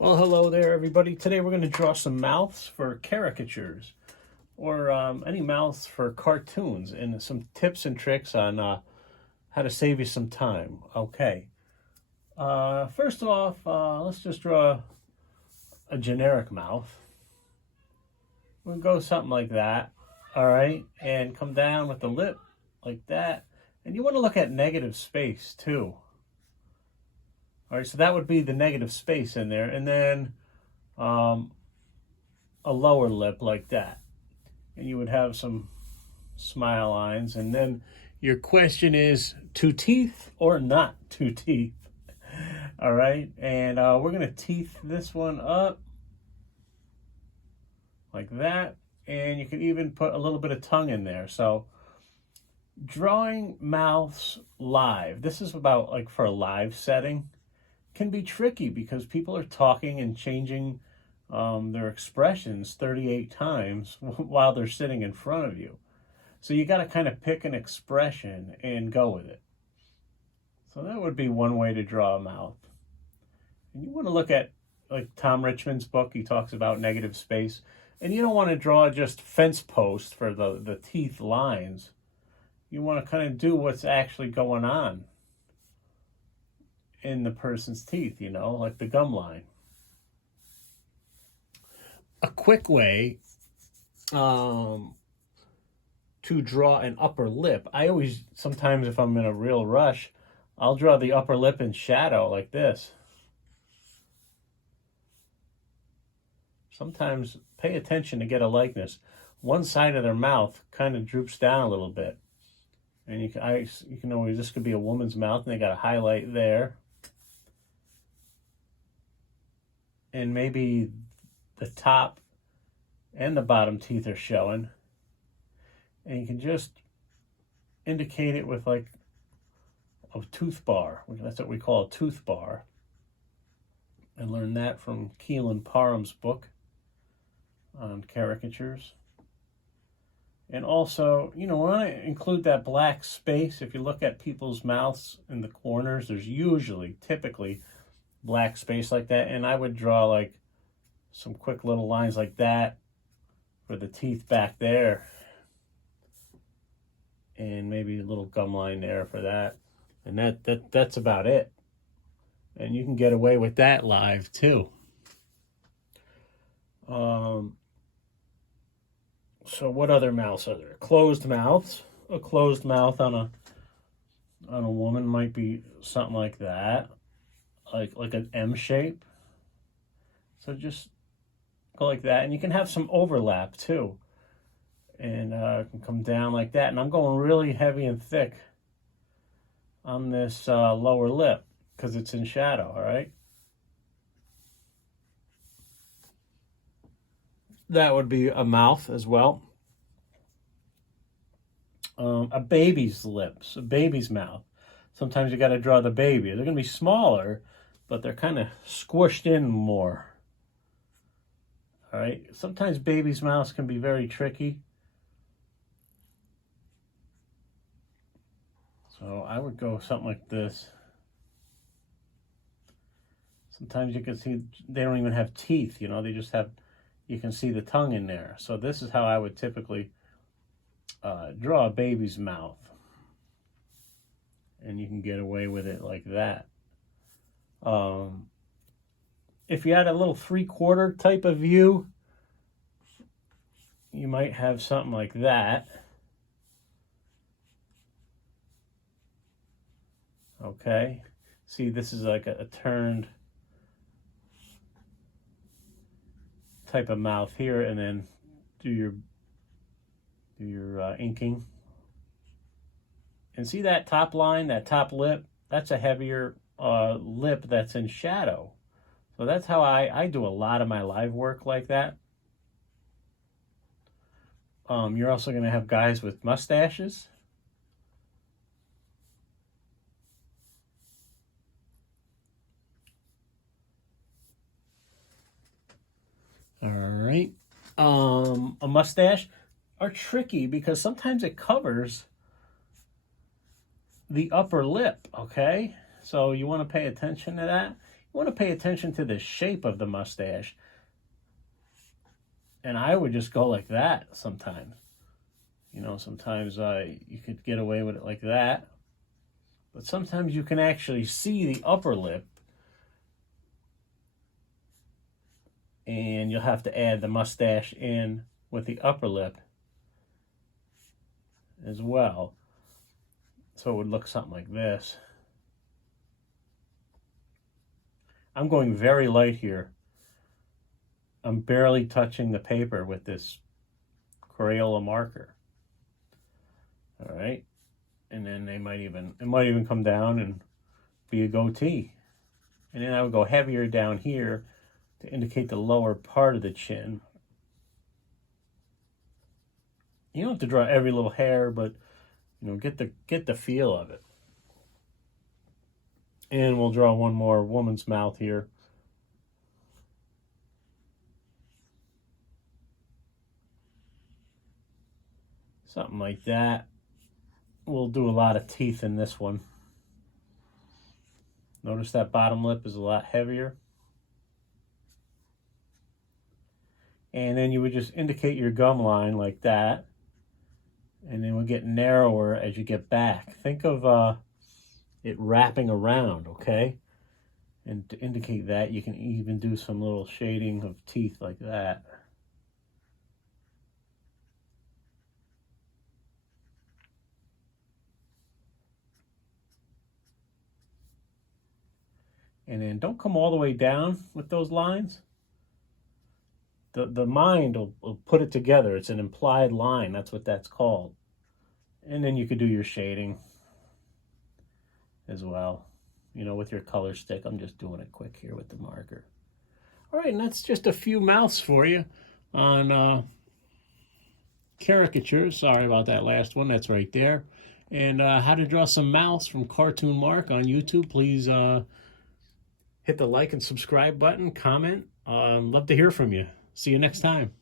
Well, hello there, everybody. Today we're going to draw some mouths for caricatures, or any mouths for cartoons, and some tips and tricks on how to save you some time. Okay. First off, let's just draw a generic mouth. We'll go something like that, all right? And come down with the lip like that. And you want to look at negative space, too. All right, so that would be the negative space in there. And then a lower lip like that. And you would have some smile lines. And then your question is, two teeth or not two teeth? All right, and we're going to teeth this one up like that. And you can even put a little bit of tongue in there. So drawing mouths live, this is about like for a live setting, can be tricky because people are talking and changing their expressions 38 times while they're sitting in front of you. So you got to kind of pick an expression and go with it. So that would be one way to draw a mouth. And you want to look at like Tom Richmond's book. He talks about negative space. And you don't want to draw just fence posts for the teeth lines. You want to kind of do what's actually going on in the person's teeth, like the gum line. A quick way to draw an upper lip. Sometimes if I'm in a real rush, I'll draw the upper lip in shadow like this. Sometimes pay attention to get a likeness. One side of their mouth kind of droops down a little bit. And you can always, this could be a woman's mouth and they got a highlight there. And maybe the top and the bottom teeth are showing. And you can just indicate it with like a tooth bar. That's what we call a tooth bar. I learned that from Keelan Parham's book on caricatures. And also, when I include that black space, if you look at people's mouths in the corners, there's typically, black space like that. And I would draw like some quick little lines like that for the teeth back there. And maybe a little gum line there for that. And that's about it. And you can get away with that live too. So what other mouths are there? Closed mouths. A closed mouth on a woman might be something like that. Like an M shape. So just go like that. And you can have some overlap too. And it can come down like that. And I'm going really heavy and thick on this lower lip because it's in shadow, all right? That would be a mouth as well. A baby's lips, a baby's mouth. Sometimes you got to draw the baby. They're going to be smaller, but they're kind of squished in more. All right. Sometimes babies' mouths can be very tricky. So I would go something like this. Sometimes you can see they don't even have teeth, they just have, you can see the tongue in there. So this is how I would typically draw a baby's mouth. And you can get away with it like that. If you had a little 3/4 type of view, you might have something like that. Okay. See, this is like a turned type of mouth here, and then do your inking. And see that top line, that top lip? That's a heavier lip that's in shadow. So that's how I do a lot of my live work like that. You're also going to have guys with mustaches. All right. A mustache are tricky because sometimes it covers the upper lip, okay? So you want to pay attention to that. want to pay attention to the shape of the mustache. And I would just go like that sometimes. You know, sometimes you could get away with it like that. But sometimes you can actually see the upper lip. And you'll have to add the mustache in with the upper lip as well. So it would look something like this. I'm going very light here. I'm barely touching the paper with this Crayola marker. All right. And then it might even come down and be a goatee. And then I would go heavier down here to indicate the lower part of the chin. You don't have to draw every little hair, but you know, get the feel of it. And we'll draw one more woman's mouth here. Something like that. We'll do a lot of teeth in this one. Notice that bottom lip is a lot heavier. And then you would just indicate your gum line like that. And then we'll get narrower as you get back. Think of it wrapping around, okay? And to indicate that, you can even do some little shading of teeth like that. And then don't come all the way down with those lines. The mind will put it together. It's an implied line. That's what that's called. And then you could do your shading as well, you know, with your color stick. I'm just doing it quick here with the marker. All right, and that's just a few mouths for you on Caricatures. Sorry about that last one. That's right there. And how to draw some mouths from Cartoon Mark on YouTube. Please hit the like and subscribe button, comment. Love to hear from you. See you next time.